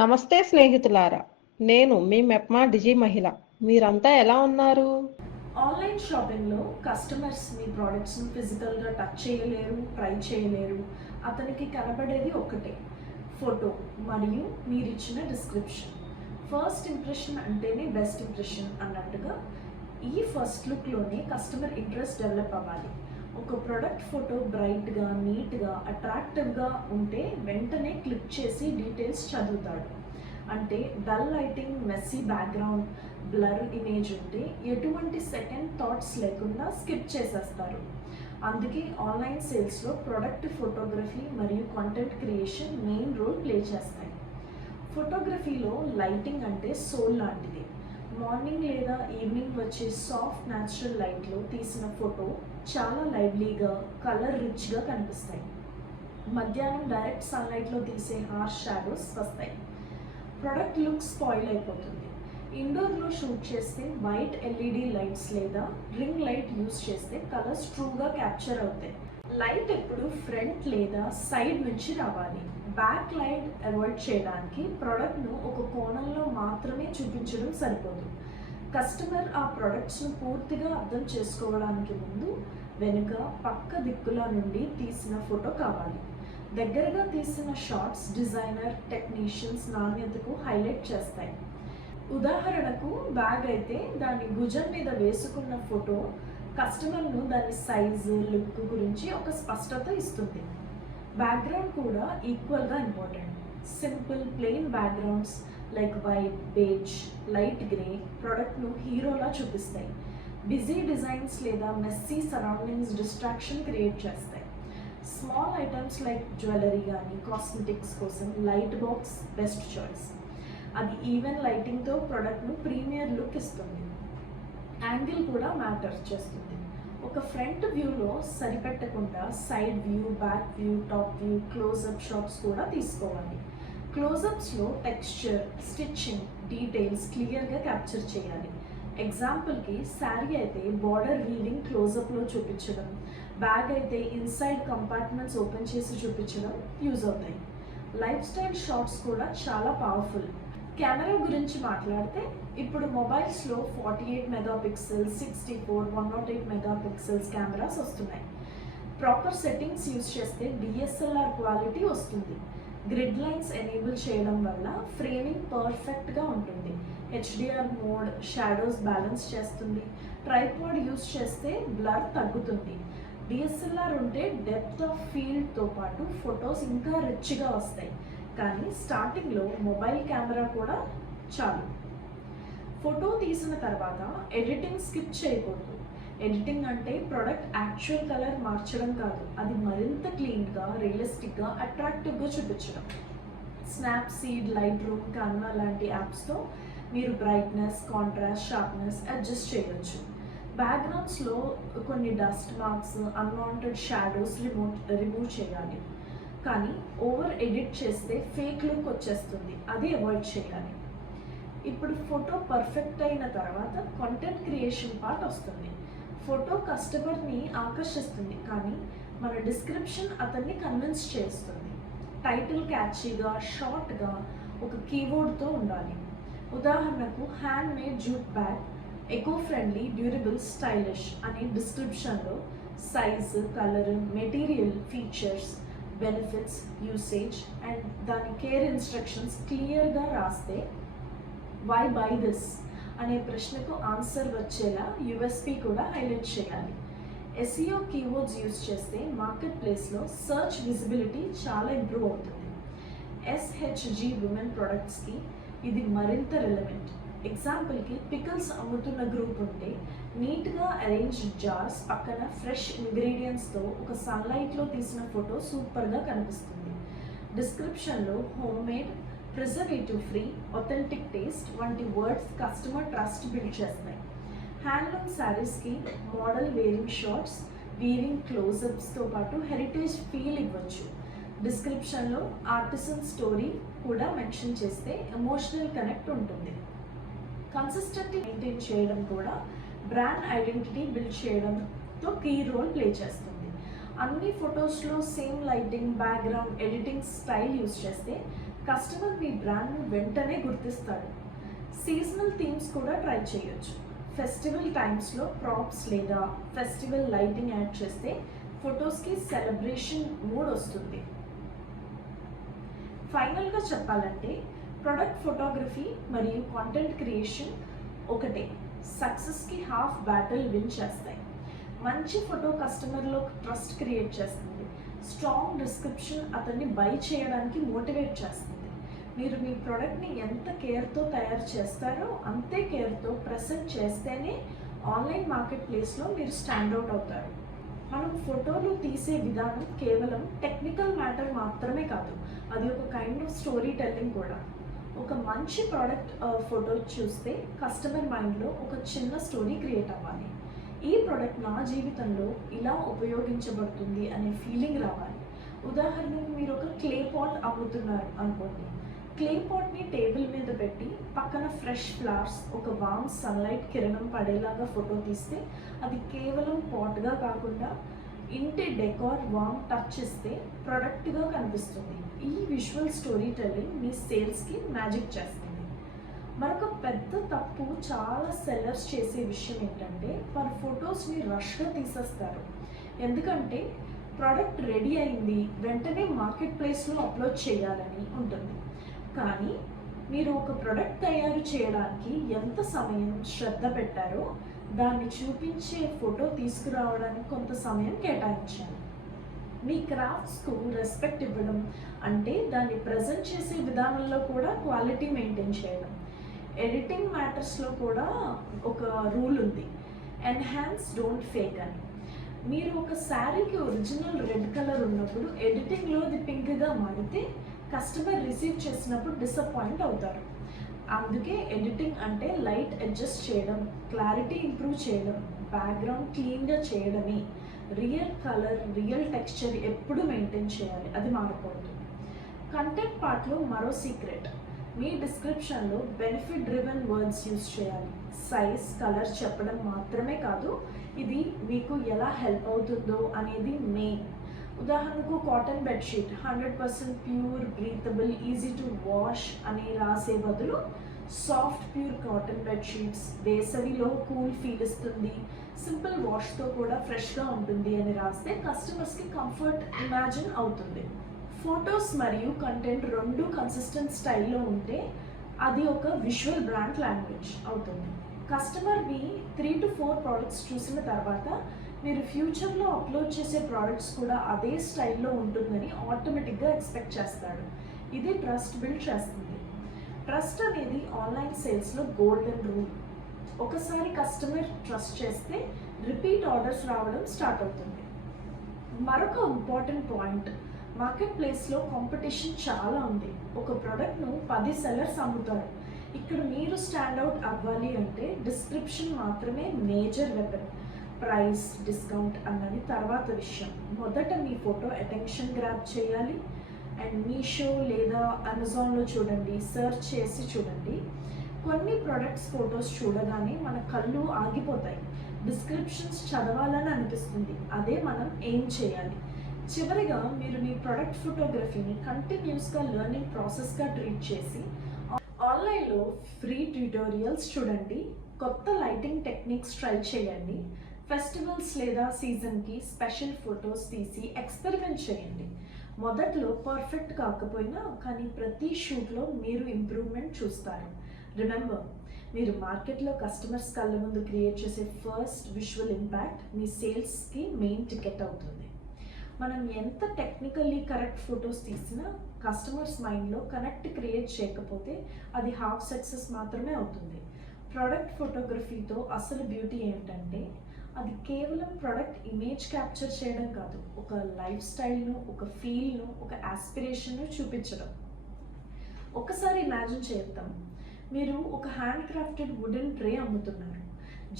నమస్తే స్నేహితులారా, నేను మీ మెప్మా డిజి మహిళ. మీరంతా ఎలా ఉన్నారు? ఆన్లైన్ షాపింగ్లో కస్టమర్స్ మీ ప్రోడక్ట్స్ని ఫిజికల్గా టచ్ చేయలేరు, ట్రై చేయలేరు. అతనికి కనబడేది ఒకటే, ఫోటో మరియు మీరిచ్చిన డిస్క్రిప్షన్. ఫస్ట్ ఇంప్రెషన్ అంటేనే బెస్ట్ ఇంప్రెషన్ అన్నట్టుగా ఈ ఫస్ట్ లుక్లోనే కస్టమర్ ఇంట్రెస్ట్ డెవలప్ అవ్వాలి. ఒక ప్రోడక్ట్ ఫోటో బ్రైట్గా, నీట్గా, అట్రాక్టివ్గా ఉంటే వెంటనే క్లిక్ చేసి డీటెయిల్స్ చదువుతాడు. అంటే dull lighting, messy background, blur image ఉంటే ఎటువంటి సెకండ్ థాట్స్ లేకుండా స్కిప్ చేసేస్తారు. అందుకే ఆన్లైన్ సేల్స్లో ప్రొడక్ట్ ఫోటోగ్రఫీ మరియు content creation main role play చేస్తాయి. ఫోటోగ్రఫీలో లైటింగ్ అంటే సోల్ లాంటిది. మార్నింగ్ లేదా ఈవినింగ్ వచ్చే సాఫ్ట్ న్యాచురల్ లైట్లో తీసిన ఫోటో చాలా లైవ్లీగా, కలర్ రిచ్గా కనిపిస్తాయి. మధ్యాహ్నం డైరెక్ట్ సన్లైట్లో తీసే హార్ష్ షాడోస్ వస్తాయి, ప్రొడక్ట్ లుక్ స్పాయిల్ అయిపోతుంది. ఇండోర్లో షూట్ చేస్తే వైట్ ఎల్ఈడి లైట్స్ లేదా రింగ్ లైట్ యూస్ చేస్తే కలర్స్ ట్రూగా క్యాప్చర్ అవుతాయి. లైట్ ఎప్పుడు ఫ్రంట్ లేదా సైడ్ నుంచి రావాలి. బ్యాక్ లైట్ అవాయిడ్ చేయడానికి ప్రోడక్ట్ను ఒక కోణంలో మాత్రమే చూపించడం సరిపోదు. కస్టమర్ ఆ ప్రోడక్ట్స్ను పూర్తిగా అర్థం చేసుకోవడానికి ముందు వెనుక, పక్క దిక్కుల నుండి తీసిన ఫోటో కావాలి. దగ్గరగా తీసిన షాట్స్ డిజైనర్, టెక్నీషియన్స్ నాణ్యతకు హైలైట్ చేస్తాయి. ఉదాహరణకు బ్యాగ్ అయితే దాని భుజం మీద వేసుకున్న ఫోటో కస్టమర్ను దాని సైజు, లుక్ గురించి ఒక స్పష్టత ఇస్తుంది. బ్యాక్గ్రౌండ్ కూడా ఈక్వల్గా important. Simple plain backgrounds like white, beige, light grey ప్రోడక్ట్ను హీరోలా చూపిస్తాయి. బిజీ డిజైన్స్ లేదా మెస్సీ సరౌండింగ్స్ డిస్ట్రాక్షన్ క్రియేట్ చేస్తాయి. స్మాల్ ఐటమ్స్ లైక్ జ్యువెలరీ కానీ కాస్మెటిక్స్ కోసం లైట్ బాక్స్ బెస్ట్ చాయిస్. అది ఈవెన్ లైటింగ్తో ప్రోడక్ట్ను ప్రీమియర్ లుక్ ఇస్తుంది. యాంగిల్ కూడా మ్యాటర్ చేస్తుంది. ఒక ఫ్రంట్ వ్యూలో సరిపెట్టకుండా side view, back view, top view, close up shots కూడా తీసుకోవాలి. క్లోజ్అప్స్లో టెక్స్చర్, స్టిచ్చింగ్, డీటెయిల్స్ క్లియర్గా క్యాప్చర్ చేయాలి. ఎగ్జాంపుల్కి శారీ అయితే బార్డర్ వీవింగ్ క్లోజ్అప్లో చూపించడం, బ్యాగ్ అయితే ఇన్సైడ్ కంపార్ట్మెంట్స్ ఓపెన్ చేసి చూపించడం యూజ్ అవుతాయి. లైఫ్ స్టైల్ షాట్స్ కూడా చాలా పవర్ఫుల్. కెమెరా గురించి మాట్లాడితే ఇప్పుడు మొబైల్స్లో 48 మెగాపిక్సెల్స్, 64, 108 మెగాపిక్సెల్స్ కెమెరాస్ వస్తున్నాయి. ప్రాపర్ సెట్టింగ్స్ యూజ్ చేస్తే డిఎస్ఎల్ఆర్ క్వాలిటీ వస్తుంది. గ్రిడ్ లైన్స్ ఎనేబుల్ చేయడం వల్ల ఫ్రేమింగ్ పర్ఫెక్ట్గా ఉంటుంది. హెచ్డిఆర్ మోడ్ షాడోస్ బ్యాలెన్స్ చేస్తుంది. ట్రైపాడ్ యూజ్ చేస్తే బ్లర్ తగ్గుతుంది. డిఎస్ఎల్ఆర్ ఉంటే డెప్త్ ఆఫ్ ఫీల్డ్తో పాటు ఫొటోస్ ఇంకా రిచ్గా వస్తాయి. కానీ స్టార్టింగ్లో మొబైల్ కెమెరా కూడా చాలు. ఫోటో తీసిన తర్వాత ఎడిటింగ్ స్కిప్ చేయకూడదు. ఎడిటింగ్ అంటే ప్రొడక్ట్ యాక్చువల్ కలర్ మార్చడం కాదు, అది మరింత క్లీన్గా, రియలిస్టిక్గా, అట్రాక్టివ్గా చూపించడం. స్నాప్సీడ్, లైట్ రూమ్, కాన్వా లాంటి యాప్స్తో మీరు బ్రైట్నెస్, కాంట్రాస్ట్, షార్ప్నెస్ అడ్జస్ట్ చేయవచ్చు. బ్యాక్గ్రౌండ్స్లో కొన్ని dust marks, unwanted shadows remove చేయాలి. కానీ ఓవర్ ఎడిట్ చేస్తే ఫేక్ లుక్ వచ్చేస్తుంది, అది అవాయిడ్ చేయాలి. ఇప్పుడు ఫోటో పర్ఫెక్ట్ అయిన తర్వాత కంటెంట్ క్రియేషన్ పార్ట్ వస్తుంది. ఫోటో కస్టమర్ని ఆకర్షిస్తుంది, కానీ మన డిస్క్రిప్షన్ అతన్ని కన్విన్స్ చేస్తుంది. టైటిల్ క్యాచీగా, షార్ట్గా, ఒక కీవర్డ్తో ఉండాలి. ఉదాహరణకు hand made jute bag, eco friendly, durable, stylish అని డిస్క్రిప్షన్లో size, colour, material, features, benefits, usage and దాని కేర్ ఇన్స్ట్రక్షన్స్ క్లియర్గా రాస్తే వై బై దిస్ అనే ప్రశ్నకు ఆన్సర్ వచ్చేలా యూఎస్పీ కూడా హైలైట్ చేయాలి. ఎస్ఈఓ కీవర్డ్స్ యూజ్ చేస్తే మార్కెట్ ప్లేస్లో సర్చ్ విజిబిలిటీ చాలా ఇంప్రూవ్ అవుతుంది. ఎస్హెచ్జి ఉమెన్ ప్రొడక్ట్స్కి ఇది మరింత రెలవెంట్. ఎగ్జాంపుల్కి పికల్స్ అమ్ముతున్న గ్రూప్ ఉంటే నీట్గా అరేంజ్డ్ జార్స్ పక్కన ఫ్రెష్ ఇంగ్రీడియంట్స్తో ఒక సన్లైట్లో తీసిన ఫోటో సూపర్గా కనిపిస్తుంది. డిస్క్రిప్షన్లో home made, preservative free, authentic taste వంటి వర్డ్స్ కస్టమర్ ట్రస్ట్ బిల్డ్ చేస్తాయి. హ్యాండ్లూమ్ శారీస్కి మోడల్ వేరింగ్ షార్ట్స్, వీవింగ్ క్లోజప్స్తో పాటు హెరిటేజ్ ఫీల్ ఇవ్వచ్చు. డిస్క్రిప్షన్లో ఆర్టిసన్ స్టోరీ కూడా మెన్షన్ చేస్తే ఎమోషనల్ కనెక్ట్ ఉంటుంది. కన్సిస్టెంట్గా మెయింటైన్ చేయడం కూడా బ్రాండ్ ఐడెంటిటీ బిల్డ్ చేయడంతో కీ రోల్ ప్లే చేస్తుంది. అన్ని ఫొటోస్లో same lighting, background, editing style use చేస్తే కస్టమర్ మీ బ్రాండ్ను వెంటనే గుర్తిస్తాడు. సీజనల్ థీమ్స్ కూడా ట్రై చేయొచ్చు. ఫెస్టివల్ టైమ్స్లో ప్రాప్స్ లేదా ఫెస్టివల్ లైటింగ్ యాడ్ చేస్తే ఫొటోస్కి సెలబ్రేషన్ మూడ్ వస్తుంది. ఫైనల్గా చెప్పాలంటే ప్రొడక్ట్ ఫోటోగ్రఫీ మరియు కాంటెంట్ క్రియేషన్ ఒకటే సక్సెస్కి హాఫ్ బ్యాటిల్ విన్ చేస్తాయి. మంచి ఫోటో కస్టమర్లో ట్రస్ట్ క్రియేట్ చేస్తుంది. స్ట్రాంగ్ డిస్క్రిప్షన్ అతన్ని బై చేయడానికి మోటివేట్ చేస్తుంది. మీరు మీ ప్రోడక్ట్ని ఎంత కేర్తో తయారు చేస్తారో అంతే కేర్తో ప్రెజెంట్ చేస్తేనే ఆన్లైన్ మార్కెట్ ప్లేస్లో మీరు స్టాండ్అవుట్ అవుతారు. మనం ఫోటోలు తీసే విధానం కేవలం టెక్నికల్ మ్యాటర్ మాత్రమే కాదు, అది ఒక కైండ్ ఆఫ్ స్టోరీ టెల్లింగ్ కూడా. ఒక మంచి ప్రోడక్ట్ ఫోటో చూస్తే కస్టమర్ మైండ్లో ఒక చిన్న స్టోరీ క్రియేట్ అవ్వాలి. ఈ ప్రోడక్ట్ నా జీవితంలో ఇలా ఉపయోగించబడుతుంది అనే ఫీలింగ్ రావాలి. ఉదాహరణకు మీరు ఒక క్లే పాట్ అమ్ముతున్నారు అనుకోండి. క్లే పాట్ని టేబుల్ మీద పెట్టి పక్కన ఫ్రెష్ ఫ్లవర్స్, ఒక వామ్ సన్లైట్ కిరణం పడేలాగా ఫోటో తీస్తే అది కేవలం పాట్గా కాకుండా ఇంటి డెకార్ వామ్ టచ్ ఇస్తే ప్రొడక్ట్గా కనిపిస్తుంది. ఈ విజువల్ స్టోరీ టెల్లింగ్ మీ సేల్స్కి మ్యాజిక్ చేస్తుంది. మరొక పెద్ద తప్పు చాలా సెల్లర్స్ చేసే విషయం ఏంటంటే వారి ఫొటోస్ని రష్గా తీసేస్తారు. ఎందుకంటే ప్రోడక్ట్ రెడీ అయింది, వెంటనే మార్కెట్ ప్లేస్లో అప్లోడ్ చేయాలని ఉంటుంది. కానీ మీరు ఒక ప్రోడక్ట్ తయారు చేయడానికి ఎంత సమయం శ్రద్ధ పెట్టారో దాన్ని చూపించే ఫోటో తీసుకురావడానికి కొంత సమయం కేటాయించాలి. మీ క్రాఫ్ట్స్కు రెస్పెక్ట్ ఇవ్వడం అంటే దాన్ని ప్రజెంట్ చేసే విధానంలో కూడా క్వాలిటీ మెయింటైన్ చేయడం. ఎడిటింగ్ మ్యాటర్స్లో కూడా ఒక రూల్ ఉంది, ఎన్హాన్స్ డోంట్ ఫేక్ అని. మీరు ఒక శారీకి ఒరిజినల్ రెడ్ కలర్ ఉన్నప్పుడు ఎడిటింగ్లో అది పింక్గా మారితే కస్టమర్ రిసీవ్ చేసినప్పుడు డిసప్పాయింట్ అవుతారు. అందుకే ఎడిటింగ్ అంటే లైట్ అడ్జస్ట్ చేయడం, క్లారిటీ ఇంప్రూవ్ చేయడం, బ్యాక్గ్రౌండ్ క్లీన్గా చేయడమే. రియల్ కలర్, రియల్ టెక్స్చర్ ఎప్పుడు మెయింటైన్ చేయాలి, అది మారకూడదు. కంటెంట్ పార్ట్లో మరో సీక్రెట్, మీ డిస్క్రిప్షన్లో బెనిఫిట్ డ్రివెన్ వర్డ్స్ యూజ్ చేయాలి. సైజ్, కలర్ చెప్పడం మాత్రమే కాదు, ఇది మీకు ఎలా హెల్ప్ అవుతుందో అనేది మెయిన్. ఉదాహరణకు cotton bedsheet 100% pure, breathable, easy to wash అని రాసే బదులు సాఫ్ట్ ప్యూర్ కాటన్ బెడ్షీట్స్, వేసవిలో కూల్ ఫీల్ ఇస్తుంది, సింపుల్ వాష్తో కూడా ఫ్రెష్గా ఉంటుంది అని రాస్తే కస్టమర్స్కి కంఫర్ట్ ఇమాజిన్ అవుతుంది. ఫొటోస్ మరియు కంటెంట్ రెండు కన్సిస్టెంట్ స్టైల్లో ఉంటే అది ఒక విజువల్ బ్రాండ్ లాంగ్వేజ్ అవుతుంది. కస్టమర్ మీ 3 to 4 ప్రోడక్ట్స్ చూసిన తర్వాత మీరు ఫ్యూచర్లో అప్లోడ్ చేసే ప్రోడక్ట్స్ కూడా అదే స్టైల్లో ఉంటుందని ఆటోమేటిక్గా ఎక్స్పెక్ట్ చేస్తాడు. ఇది ట్రస్ట్ బిల్డ్ చేస్తుంది. ట్రస్ట్ అనేది ఆన్లైన్ సేల్స్లో గోల్డెన్ రూల్. ఒకసారి కస్టమర్ ట్రస్ట్ చేస్తే రిపీట్ ఆర్డర్స్ రావడం స్టార్ట్ అవుతుంది. మరొక ఇంపార్టెంట్ పాయింట్, మార్కెట్ ప్లేస్లో కాంపిటీషన్ చాలా ఉంది. ఒక ప్రోడక్ట్ను 10 సెల్లర్స్ అమ్ముతారు. ఇక్కడ మీరు స్టాండ్అవుట్ అవ్వాలి అంటే డిస్క్రిప్షన్ మాత్రమే మేజర్ వెపన్. ప్రైస్, డిస్కౌంట్ అన్నది తర్వాత విషయం. మొదట మీ ఫోటో అటెన్షన్ గ్రాబ్ చేయాలి. అండ్ మీషో లేదా అమెజాన్లో చూడండి, సెర్చ్ చేసి చూడండి. కొన్ని ప్రొడక్ట్స్ ఫొటోస్ చూడగానే మన కళ్ళు ఆగిపోతాయి, డిస్క్రిప్షన్స్ చదవాలని అనిపిస్తుంది. అదే మనం ఏం చేయాలి. చివరిగా మీరు మీ ప్రొడక్ట్ ఫోటోగ్రఫీని కంటిన్యూస్గా లెర్నింగ్ ప్రాసెస్గా ట్రీట్ చేసి ఆన్లైన్లో ఫ్రీ ట్యూటోరియల్స్ చూడండి, కొత్త లైటింగ్ టెక్నిక్స్ ట్రై చేయండి, ఫెస్టివల్స్ లేదా సీజన్కి స్పెషల్ ఫొటోస్ తీసి ఎక్స్పెరిమెంట్ చేయండి. మొదట్లో పర్ఫెక్ట్ కాకపోయినా కానీ ప్రతి షూట్లో మీరు ఇంప్రూవ్మెంట్ చూస్తారు. రిమెంబర్, మీరు మార్కెట్లో కస్టమర్స్ కళ్ళ ముందు క్రియేట్ చేసే ఫస్ట్ విజువల్ ఇంపాక్ట్ మీ సేల్స్కి మెయిన్ టికెట్ అవుతుంది. మనం ఎంత టెక్నికల్లీ కరెక్ట్ ఫొటోస్ తీసినా కస్టమర్స్ మైండ్లో కనెక్ట్ క్రియేట్ చేయకపోతే అది హాఫ్ సక్సెస్ మాత్రమే అవుతుంది. ప్రోడక్ట్ ఫోటోగ్రఫీతో అసలు బ్యూటీ ఏంటంటే అది కేవలం ప్రోడక్ట్ ఇమేజ్ క్యాప్చర్ చేయడం కాదు, ఒక లైఫ్ స్టైల్ను, ఒక ఫీల్ను, ఒక ఆస్పిరేషన్ను చూపించడం. ఒకసారి ఇమాజిన్ చేద్దాం, మీరు ఒక హ్యాండ్ క్రాఫ్టెడ్ వుడెన్ ట్రే అమ్ముతున్నారు.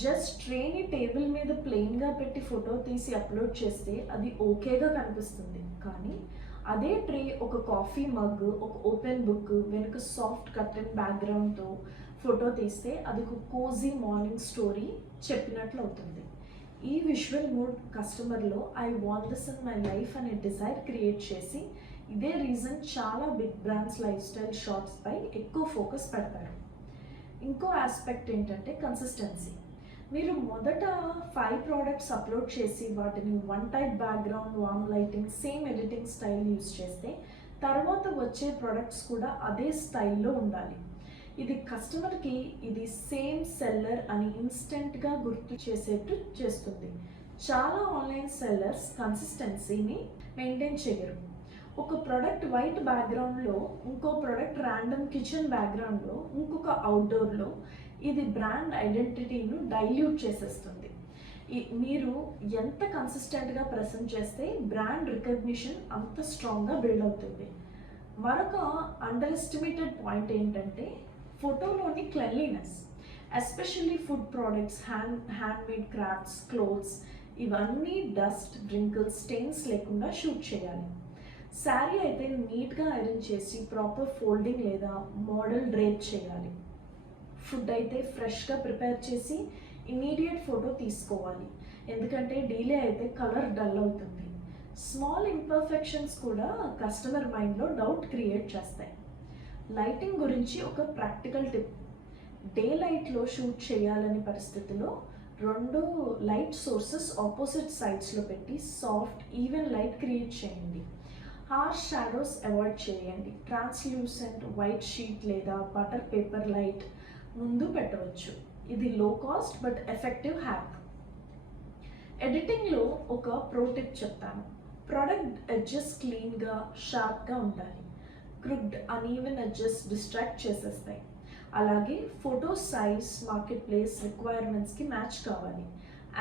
జస్ట్ ట్రేని టేబుల్ మీద ప్లెయిన్గా పెట్టి ఫోటో తీసి అప్లోడ్ చేస్తే అది ఓకేగా కనిపిస్తుంది. కానీ అదే ట్రే ఒక కాఫీ మగ్, ఒక ఓపెన్ బుక్, వెనుక సాఫ్ట్ కర్టెన్ బ్యాక్గ్రౌండ్తో ఫోటో తీస్తే అది ఒక కోజీ మార్నింగ్ స్టోరీ చెప్పినట్లు అవుతుంది. ఈ విజువల్ మూడ్ కస్టమర్లో I want this in my life అనే డిజైర్ క్రియేట్ చేసి ఇదే రీజన్ చాలా బిగ్ బ్రాండ్స్ లైఫ్ స్టైల్ షార్ట్స్పై ఎక్కువ ఫోకస్ పెడతారు. ఇంకో ఆస్పెక్ట్ ఏంటంటే కన్సిస్టెన్సీ. మీరు మొదట 5 ప్రోడక్ట్స్ అప్లోడ్ చేసి వాటిని one type background, warm lighting, same editing style use చేస్తే తర్వాత వచ్చే ప్రోడక్ట్స్ కూడా అదే స్టైల్లో ఉండాలి. ఇది కస్టమర్కి ఇది సేమ్ సెల్లర్ అని ఇన్స్టెంట్గా గుర్తు చేసేట్టు చేస్తుంది. చాలా ఆన్లైన్ సెల్లర్స్ కన్సిస్టెన్సీని మెయింటైన్ చేయరు. ఒక ప్రోడక్ట్ వైట్ బ్యాక్గ్రౌండ్లో, ఇంకో ప్రోడక్ట్ ర్యాండమ్ కిచెన్ బ్యాక్గ్రౌండ్లో, ఇంకొక అవుట్డోర్లో, ఇది బ్రాండ్ ఐడెంటిటీను డైల్యూట్ చేసేస్తుంది. మీరు ఎంత కన్సిస్టెంట్గా ప్రెజెంట్ చేస్తే బ్రాండ్ రికగ్నిషన్ అంత స్ట్రాంగ్గా బిల్డ్ అవుతుంది. మరొక అండర్ ఎస్టిమేటెడ్ పాయింట్ ఏంటంటే ఫోటోలోని cleanliness. Especially food products, handmade crafts, clothes, ఇవన్నీ డస్ట్, డ్రింకిల్స్, స్టెయిన్స్ లేకుండా షూట్ చేయాలి. శారీ అయితే నీట్గా ఐరన్ చేసి ప్రాపర్ ఫోల్డింగ్ లేదా మోడల్ డ్రేప్ చేయాలి. ఫుడ్ అయితే ఫ్రెష్గా ప్రిపేర్ చేసి ఇమీడియట్ ఫోటో తీసుకోవాలి, ఎందుకంటే డిలే అయితే కలర్ డల్ అవుతుంది. స్మాల్ ఇంపర్ఫెక్షన్స్ కూడా కస్టమర్ మైండ్లో డౌట్ క్రియేట్ చేస్తాయి. లైటింగ్ గురించి ఒక ప్రాక్టికల్ టిప్. డే లైట్లో షూట్ చేయాలని పరిస్థితిలో 2 లైట్ సోర్సెస్ ఆపోజిట్ సైడ్స్లో పెట్టి సాఫ్ట్ ఈవెన్ లైట్ క్రియేట్ చేయండి. హార్ష్ షాడోస్ అవాయిడ్ చేయండి. ట్రాన్స్లూసెంట్ వైట్ షీట్ లేదా బటర్ పేపర్ లైట్ ముందు పెట్టవచ్చు. ఇది లో కాస్ట్ బట్ ఎఫెక్టివ్ హ్యాక్. ఎడిటింగ్లో ఒక ప్రో టిప్ చెప్తాను. ప్రోడక్ట్ ఎడ్జెస్ క్లీన్గా, షార్ప్గా ఉండాలి. క్రుక్డ్, అన్ఈవెన్ ఎడ్జెస్ డిస్ట్రాక్ట్ చేసేస్తాయి. అలాగే ఫోటో సైజ్ మార్కెట్ ప్లేస్ రిక్వైర్మెంట్స్కి మ్యాచ్ కావాలి.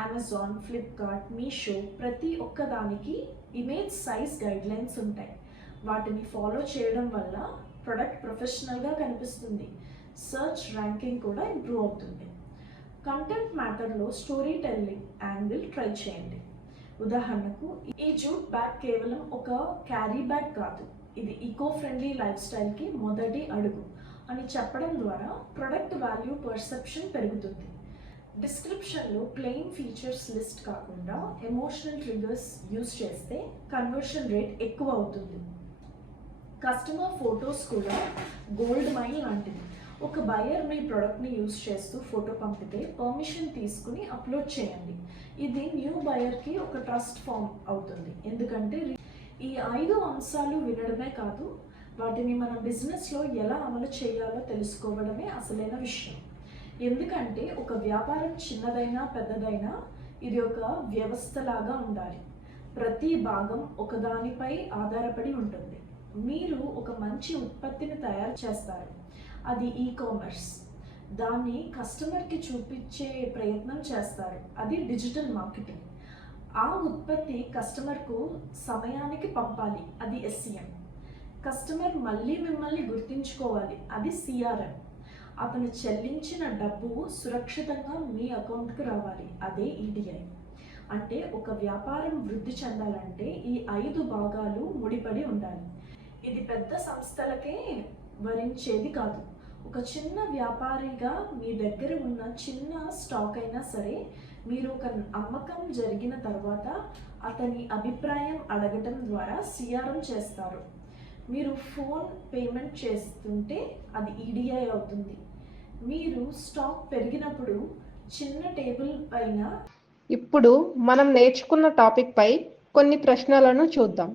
అమెజాన్, ఫ్లిప్కార్ట్, మీషో ప్రతి ఒక్కదానికి ఇమేజ్ సైజ్ గైడ్లైన్స్ ఉంటాయి. వాటిని ఫాలో చేయడం వల్ల ప్రొడక్ట్ ప్రొఫెషనల్గా కనిపిస్తుంది. సర్చ్ ర్యాంకింగ్ కూడా ఇంప్రూవ్ అవుతుంది. కంటెంట్ మ్యాటర్లో స్టోరీ టెల్లింగ్ యాంగిల్ ట్రై చేయండి. ఉదాహరణకు, ఈ జూట్ బ్యాగ్ కేవలం ఒక క్యారీ బ్యాగ్ కాదు, ఇది ఈకో ఫ్రెండ్లీ లైఫ్ స్టైల్కి మొదటి అడుగు అని చెప్పడం ద్వారా ప్రొడక్ట్ వాల్యూ పర్సెప్షన్ పెరుగుతుంది. డిస్క్రిప్షన్లో ప్లెయిన్ ఫీచర్స్ లిస్ట్ కాకుండా ఎమోషనల్ ట్రిగర్స్ యూజ్ చేస్తే కన్వర్షన్ రేట్ ఎక్కువ అవుతుంది. కస్టమర్ ఫొటోస్ కూడా గోల్డ్ మైన్ లాంటిది. ఒక బయర్ మీ ప్రోడక్ట్ని యూజ్ చేస్తూ ఫోటో పంపితే పర్మిషన్ తీసుకుని అప్లోడ్ చేయండి. ఇది న్యూ బయర్కి ఒక ట్రస్ట్ ఫామ్ అవుతుంది, ఎందుకంటే ఈ 5 అంశాలు వినడమే కాదు, వాటిని మన బిజినెస్లో ఎలా అమలు చేయాలో తెలుసుకోవడమే అసలైన విషయం. ఎందుకంటే ఒక వ్యాపారం చిన్నదైనా పెద్దదైనా ఇది ఒక వ్యవస్థలాగా ఉండాలి. ప్రతి భాగం ఒకదానిపై ఆధారపడి ఉంటుంది. మీరు ఒక మంచి ఉత్పత్తిని తయారు చేస్తారు, అది ఈ-కామర్స్. దాన్ని కస్టమర్కి చూపించే ప్రయత్నం చేస్తారు, అది డిజిటల్ మార్కెటింగ్. ఆ ఉత్పత్తి కస్టమర్కు సమయానికి పంపాలి, అది SCM. కస్టమర్ మళ్ళీ మిమ్మల్ని గుర్తుంచుకోవాలి, అది CRM. అతను చెల్లించిన డబ్బు సురక్షితంగా మీ అకౌంట్కి రావాలి, అదే EDI. అంటే ఒక వ్యాపారం వృద్ధి చెందాలంటే ఈ 5 భాగాలు ముడిపడి ఉండాలి. ఇది పెద్ద సంస్థలకే వరించేది కాదు. ఒక చిన్న వ్యాపారిగా మీ దగ్గర ఉన్న చిన్న స్టాక్ అయినా సరే, మీరు ఒక అమ్మకం జరిగిన తర్వాత అతని అభిప్రాయం అడగటం ద్వారా CRM చేస్తారు. మీరు ఫోన్ పేమెంట్ చేస్తుంటే అది EDI అవుతుంది. మీరు స్టాక్ పెరిగినప్పుడు చిన్న టేబుల్ పైన. ఇప్పుడు మనం నేర్చుకున్న టాపిక్ పై కొన్ని ప్రశ్నలను చూద్దాం.